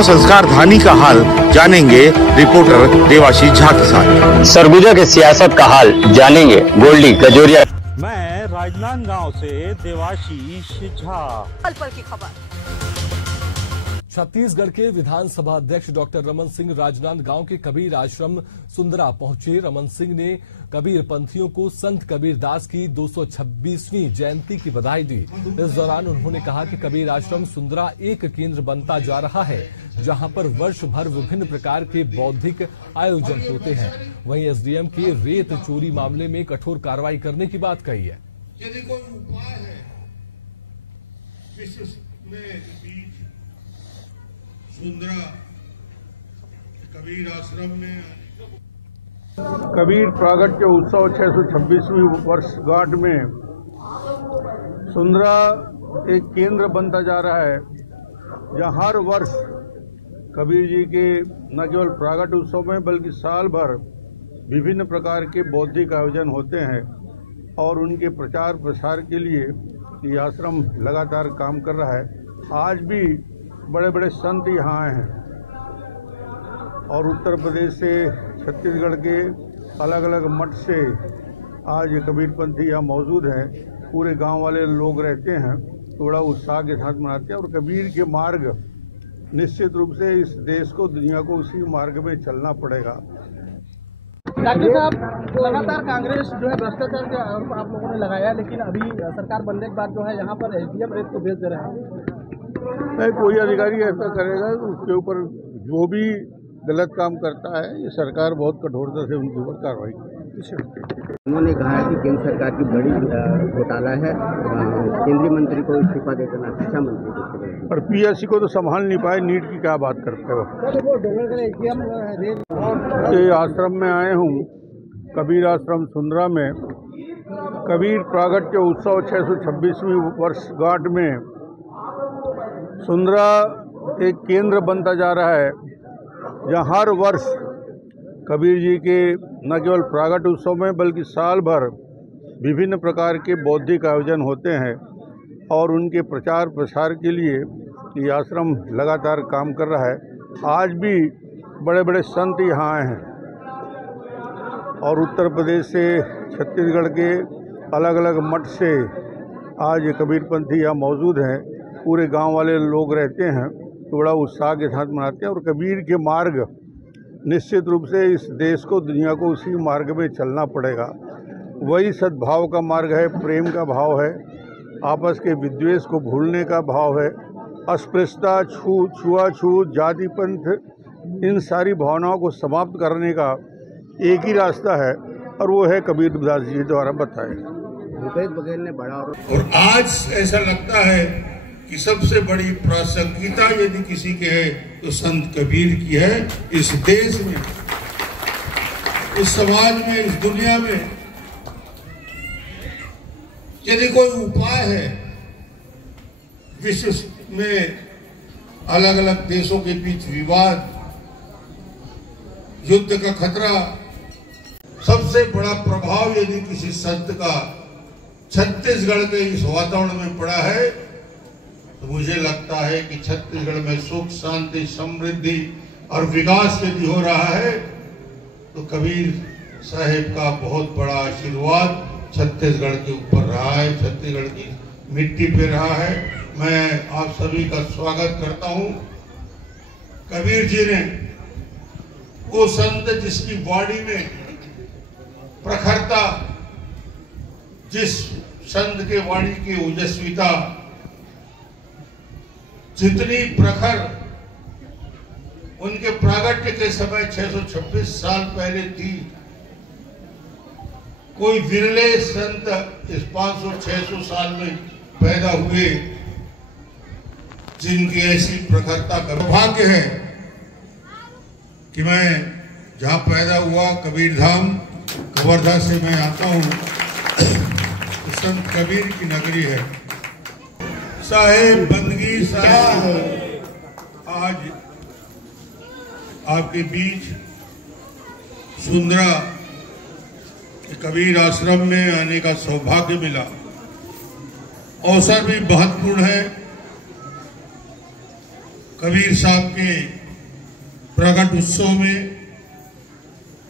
गांव संस्कार धानी का हाल जानेंगे रिपोर्टर देवाशीष झा के साथ। सरगुजा के सियासत का हाल जानेंगे गोल्डी गजोरिया। मैं राजनांदगांव से देवाशीष झा। पल पल की खबर। छत्तीसगढ़ के विधानसभा अध्यक्ष डॉक्टर रमन सिंह राजनांदगांव के कबीर आश्रम सुंदरा पहुंचे। रमन सिंह ने कबीर पंथियों को संत कबीर दास की 226वीं जयंती की बधाई दी। इस दौरान उन्होंने कहा कि कबीर आश्रम सुंदरा एक केंद्र बनता जा रहा है, जहां पर वर्ष भर विभिन्न प्रकार के बौद्धिक आयोजन होते हैं। वहीं एसडीएम के रेत चोरी मामले में कठोर कार्रवाई करने की बात कही है। यदि कोई उपाय है विश्व में सुंदरा कबीर आश्रम में कबीर प्रागट्य उत्सव 626वीं वर्षगांठ में सुंदरा एक केंद्र बनता जा रहा है, जहां हर वर्ष कबीर जी के न केवल प्रागट्य उत्सव में बल्कि साल भर विभिन्न प्रकार के बौद्धिक आयोजन होते हैं और उनके प्रचार प्रसार के लिए ये आश्रम लगातार काम कर रहा है। आज भी बड़े बड़े संत यहाँ आए हैं और उत्तर प्रदेश से छत्तीसगढ़ के अलग अलग मठ से आज कबीरपंथी यहाँ मौजूद हैं। पूरे गांव वाले लोग रहते हैं तो बड़ा उत्साह के साथ मनाते हैं और कबीर के मार्ग निश्चित रूप से इस देश को दुनिया को उसी मार्ग में चलना पड़ेगा। डॉक्टर साहब, लगातार कांग्रेस जो है भ्रष्टाचार के आरोप आप लोगों ने लगाया, लेकिन अभी सरकार बनने के बाद जो है यहाँ पर एसडीएम रेत को भेज दे रहे हैं। नहीं, कोई अधिकारी ऐसा करेगा तो उसके ऊपर जो भी गलत काम करता है ये सरकार बहुत कठोरता से उनके ऊपर कार्रवाई करेगी। उन्होंने कहा है कि केंद्र सरकार की बड़ी घोटाला है, केंद्रीय मंत्री को इस्तीफा दे देना, शिक्षा मंत्री को। और पीएससी को तो संभाल नहीं पाए, नीट की क्या बात करते हो। ये आश्रम में आए हूँ, कबीर आश्रम सुंदरा में कबीर प्रागट्य उत्सव 626वीं वर्षगांठ में सुंदरा एक केंद्र बनता जा रहा है, जहाँ हर वर्ष कबीर जी के न केवल प्रागट्य उत्सव में बल्कि साल भर विभिन्न प्रकार के बौद्धिक आयोजन होते हैं और उनके प्रचार प्रसार के लिए ये आश्रम लगातार काम कर रहा है। आज भी बड़े बड़े संत यहाँ आए हैं और उत्तर प्रदेश से छत्तीसगढ़ के अलग अलग मठ से आज कबीरपंथी यहाँ मौजूद हैं। पूरे गांव वाले लोग रहते हैं तो बड़ा उत्साह के साथ मनाते हैं और कबीर के मार्ग निश्चित रूप से इस देश को दुनिया को उसी मार्ग में चलना पड़ेगा। वही सद्भाव का मार्ग है, प्रेम का भाव है, आपस के विद्वेष को भूलने का भाव है, अस्पृश्यता, छुआछूत, जाति पंथ, इन सारी भावनाओं को समाप्त करने का एक ही रास्ता है और वो है कबीर दास जी द्वारा बताया। भूपेश बघेल ने बड़ा और आज ऐसा लगता है कि सबसे बड़ी प्रासंगिकता यदि किसी के है तो संत कबीर की है। इस देश में, इस समाज में, इस दुनिया में यदि कोई उपाय है विश्व में अलग अलग देशों के बीच विवाद, युद्ध का खतरा, सबसे बड़ा प्रभाव यदि किसी संत का छत्तीसगढ़ के इस वातावरण में पड़ा है तो मुझे लगता है कि छत्तीसगढ़ में सुख, शांति, समृद्धि और विकास यदि हो रहा है तो कबीर साहेब का बहुत बड़ा आशीर्वाद छत्तीसगढ़ के ऊपर रहा है, छत्तीसगढ़ की मिट्टी पे रहा है। मैं आप सभी का स्वागत करता हूं। कबीर जी ने वो संत जिसकी वाणी में प्रखरता, जिस संत के वाणी की ओजस्विता जितनी प्रखर उनके प्रागट्य के समय 626 साल पहले थी, कोई विरले संत इस 500-600 साल में पैदा हुए जिनकी ऐसी प्रखरता का सौभाग्य है कि मैं जहां पैदा हुआ कबीरधाम कवर्धा से मैं आता हूं, संत कबीर की नगरी है। साहेब बंदगी साहेब आज आपके बीच सुंदरा कबीर आश्रम में आने का सौभाग्य मिला। अवसर भी महत्वपूर्ण है। कबीर साहब के प्रकट उत्सव में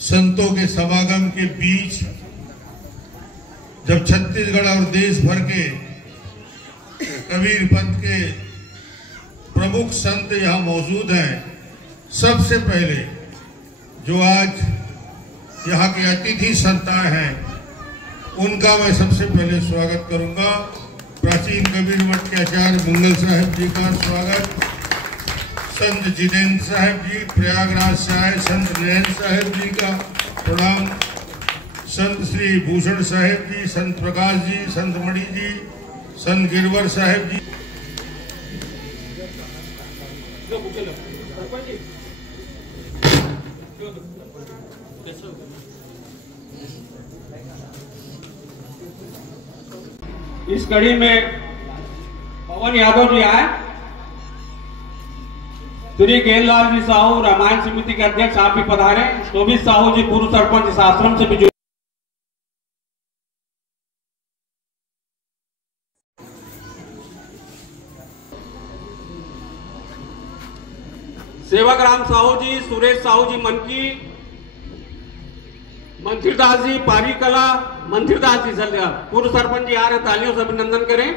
संतों के समागम के बीच जब छत्तीसगढ़ और देश भर के कबीर पंथ के प्रमुख संत यहाँ मौजूद हैं, सबसे पहले जो आज यहाँ के अतिथि संताएं हैं उनका मैं सबसे पहले स्वागत करूंगा। प्राचीन कबीर मठ के आचार्य मंगल साहब जी का स्वागत, संत जितेंद्र साहब जी, प्रयागराज से आए संत जयंत साहब जी का प्रणाम, संत श्री भूषण साहब जी, संत प्रकाश जी, संत मणि जी, संत गिरवर साहब जी। इस कड़ी में पवन यादव जी आए, श्री गेंदलाल जी साहू रामायण समिति के अध्यक्ष आप भी पधारे, शोभित साहू जी पूर्व सरपंच इस आश्रम से भी जुड़े, सेवक राम साहू जी, सुरेश साहू जी मनकी, मंथिरदास जी पारी कला, मंथिरदास जी पूर्व सरपंच जी आ रहे, तालियों से अभिनंदन करें।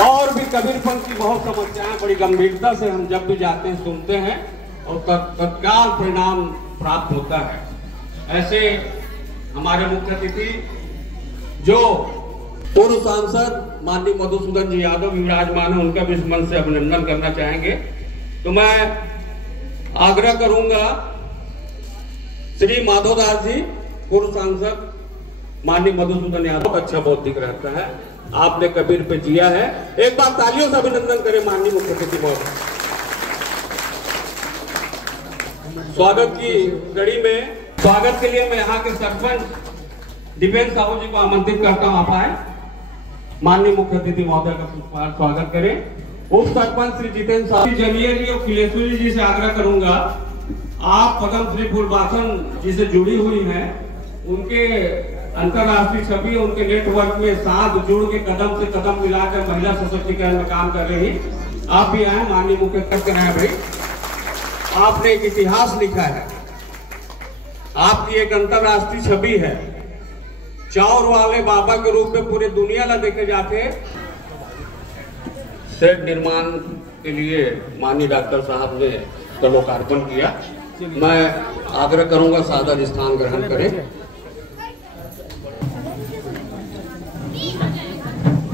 और भी कबीर पंथ की बहुत समस्याएं बड़ी गंभीरता से हम जब भी जाते हैं सुनते हैं और तत्काल परिणाम प्राप्त होता है। ऐसे हमारे मुख्य अतिथि जो पूर्व सांसद माननीय मधुसूदन जी यादव विराजमान है, उनका भी इस मन से अभिनंदन करना चाहेंगे। तो मैं आग्रह करूंगा श्री माधवदास जी पूर्व सांसद माननीय मधुसूदन यादव, अच्छा बौद्धिक रहता है, आपने कबीर पे जिया है, एक बार तालियों से अभिनंदन करें माननीय मुख्य अतिथि महोदय। स्वागत की कड़ी में स्वागत के लिए मैं यहाँ के सरपंच दिपेंद्र साहू जी को आमंत्रित करता हूँ, आप आए, माननीय मुख्य अतिथि महोदय का स्वागत करें। उप सरपंच श्री जितेंद्र साहू जमीर जी और किलेश्वरी जी से आग्रह करूंगा, आप पद्म श्री फूलवासन जी से जुड़ी हुई हैं, उनके अंतर्राष्ट्रीय छवि, उनके नेटवर्क में साथ जुड़ के कदम से कदम मिलाकर महिला सशक्तिकरण में काम कर रही, आप भी आए, माननीय मुख्य अतिथि हैं भाई, आपने एक इतिहास लिखा है, आपकी एक अंतर्राष्ट्रीय छवि है, चाउर वाले बाबा के रूप में पूरे दुनिया में देखे जाते। शेड निर्माण के लिए माननीय डॉक्टर साहब ने का लोकार्पण किया, मैं आग्रह करूंगा सादर स्थान ग्रहण करें।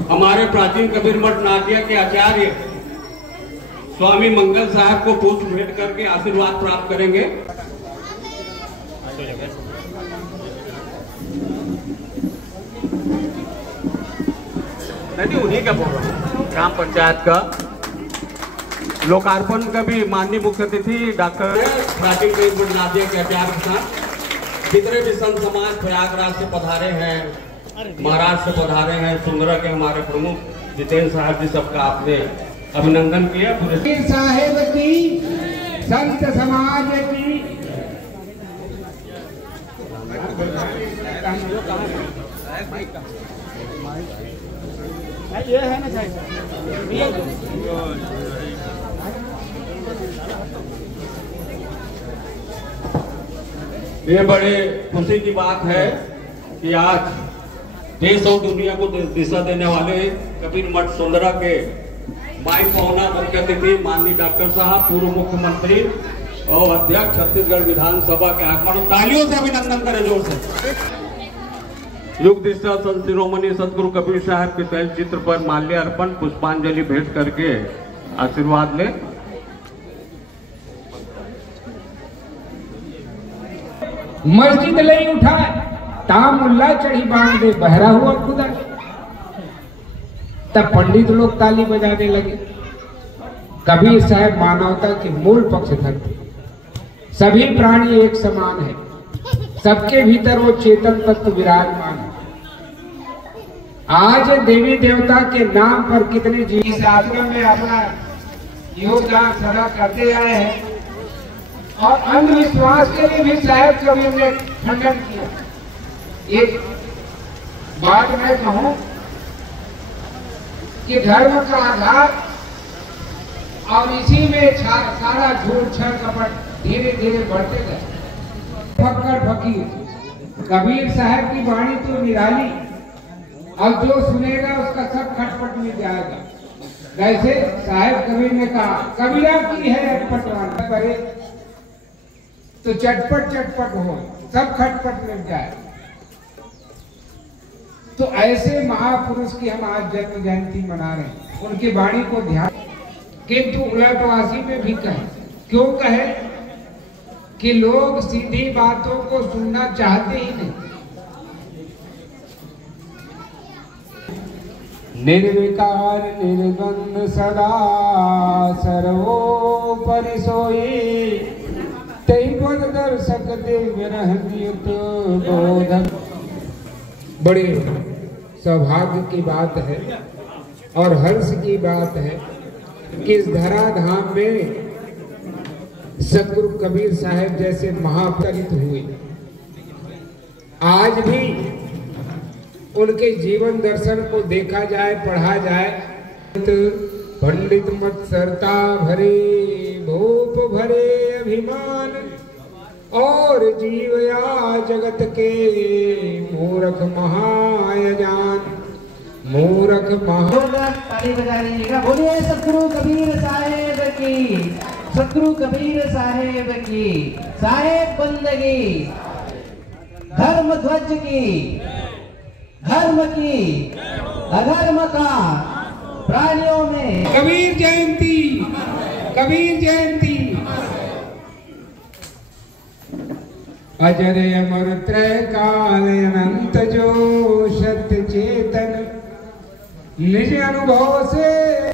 हमारे प्राचीन कबीर मठ नादिया के आचार्य स्वामी मंगल साहब को पुष्प भेंट करके आशीर्वाद प्राप्त करेंगे। नहीं, उन्हीं का बोल रहा हूँ, ग्राम पंचायत का लोकार्पण का भी माननीय मुख्य अतिथि डॉक्टर प्राचीन कबीर मठ नादिया के आचार्य के साथ जितने भी संत समाज प्रयागराज से पधारे हैं, महाराष्ट्र से पधारे हैं, सुंदरा के हमारे प्रमुख जितेंद्र साहब जी, सबका आपने अभिनंदन किया। पूरे साहेब की, संत समाज की, ये है ना साहब, ये बड़े खुशी की बात है कि आज देश और दुनिया को दिशा देने वाले कबीर मठ सुंदरा के माई पौना मुख्य अतिथि माननीय डॉक्टर साहब, पूर्व मुख्यमंत्री और अध्यक्ष छत्तीसगढ़ विधानसभा के आगमन, तालियों से अभिनंदन करें जोर से। युग दृष्टा संत शिरोमणि सदगुरु कबीर साहब के तैल चित्र पर माल्यार्पण, पुष्पांजलि भेंट करके आशीर्वाद ले। मस्जिद नहीं उठा, तामुल्ला चढ़ी बांध दे, बहरा हुआ खुदा। तब पंडित लोग ताली बजाने लगे। कबीर साहब मानवता के मूल पक्षधर थे। सभी प्राणी एक समान है, सबके भीतर वो चेतन तत्व विराजमान है। आज देवी देवता के नाम पर कितने जीव इस आश्रम में अपना योगदान सदा करते आए हैं और अंधविश्वास के लिए भी साहब कबीर ने खंडन किया। एक बात मैं कहूं, कि धर्म का आधार और इसी में सारा झूठ छल कपट धीरे धीरे बढ़ते गए। फक्कर फकीर कबीर साहब की वाणी तो निराली, और जो सुनेगा उसका सब खटपट मिल जाएगा। वैसे साहब कबीर ने कहा, कबीरा की है अटपट करे तो चटपट चटपट हो, सब खटपट मिल जाए। तो ऐसे महापुरुष की हम आज जन्म जयंती मना रहे हैं, उनकी वाणी को ध्यान, किंतु उलटवासी में भी कहे। क्यों कहे? कि लोग सीधी बातों को सुनना चाहते ही नहीं। निर्विकार निर्बंध सदा सर्वोपरि सोई, तै पद दर्शक दिव्य रहत बोधक। बड़े सौभाग्य की बात है और हर्ष की बात है कि इस धराधाम में सतगुरु कबीर साहब जैसे महापरित हुए। आज भी उनके जीवन दर्शन को देखा जाए, पढ़ा जाए। पंडित मत सरता भरे भूप भरे अभिमान, और जीवया जगत के मूर्ख महायजान, मूर्ख महा। ताली बजा लीजिएगा। बोलिए सतगुरु कबीर साहेब की, सतगुरु कबीर साहेब की। साहेब बंदगी धर्म ध्वज की, धर्म की अधर्म का प्राणियों में। कबीर जयंती, कबीर जयंती। अजर अमर त्रय काल अनंत जो सत्य चेतन निज अनुभव से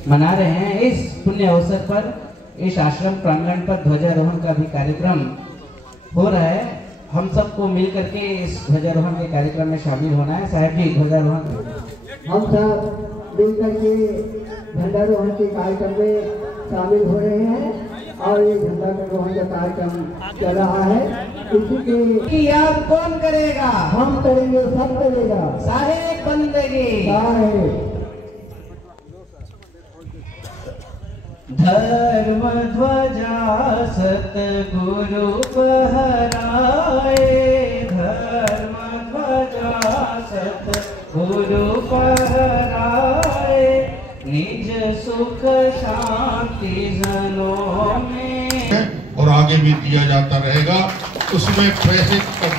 मना रहे हैं। इस पुण्य अवसर पर इस आश्रम प्रांगण पर ध्वजारोहण का भी कार्यक्रम हो रहा है। हम सबको मिल करके इस ध्वजारोहण के कार्यक्रम में शामिल होना है। साहब जी ध्वजारोहण। हम सब मिल करके ध्वजारोहण के कार्यक्रम में शामिल हो रहे हैं और ये ध्वजारोहण का कार्यक्रम चल रहा है। इसी की याद कौन करेगा? हम करेंगे, सब करेगा। साहेब बंदगी धर्म ध्वजा सतगुरु फहराए, धर्म ध्वजा सतगुरु फहराए, निज सुख शांति जनों में। और आगे भी दिया जाता रहेगा, उसमें पैसे कम।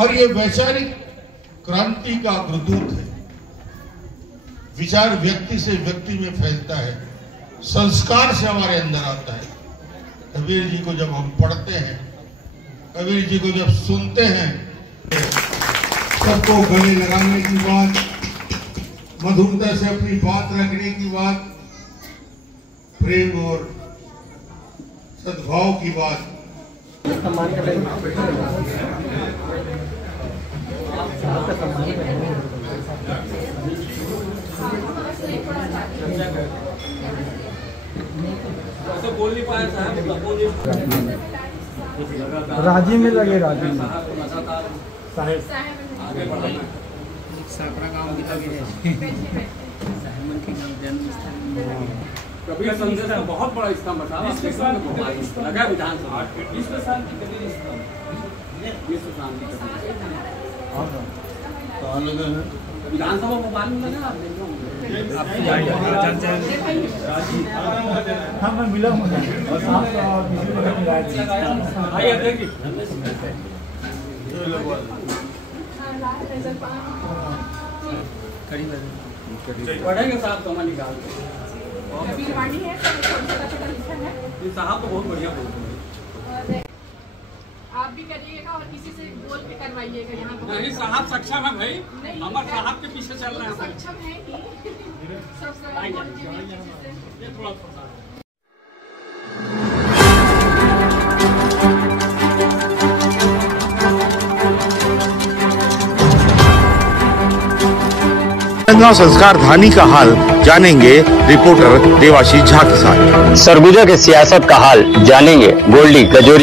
और ये वैचारिक क्रांति का अग्रदूत है। विचार व्यक्ति से व्यक्ति में फैलता है, संस्कार से हमारे अंदर आता है। कबीर जी को जब हम पढ़ते हैं, कबीर जी को जब सुनते हैं, सबको गले लगाने की बात, मधुरता से अपनी बात रखने की बात, प्रेम और सद्भाव की बात। बोल नहीं पाए राजी में लगे, राजी में साहेब कबीर संदेश का बहुत बड़ा स्तंभ था। लगा विधानसभा 20 साल की कबीर स्तंभ, 20 साल की विधानसभा को मालूम लगा। आप देख हाँ, मैं मिला हूँ पढ़ेंगे साहब, समझ निकाल साहब तो बहुत बढ़िया बोलते हैं। आप भी करिएगा और किसी से बोल के करवाइएगा। यहाँ नहीं साहब सक्षम है भाई, हमारे साहब के पीछे चल रहे हैं। सक्षम है कि ये थोड़ा राजनांदगांव संस्कार धानी का हाल जानेंगे रिपोर्टर देवाशीष झा के साथ। सरगुजा के सियासत का हाल जानेंगे गोल्डी कजोरी।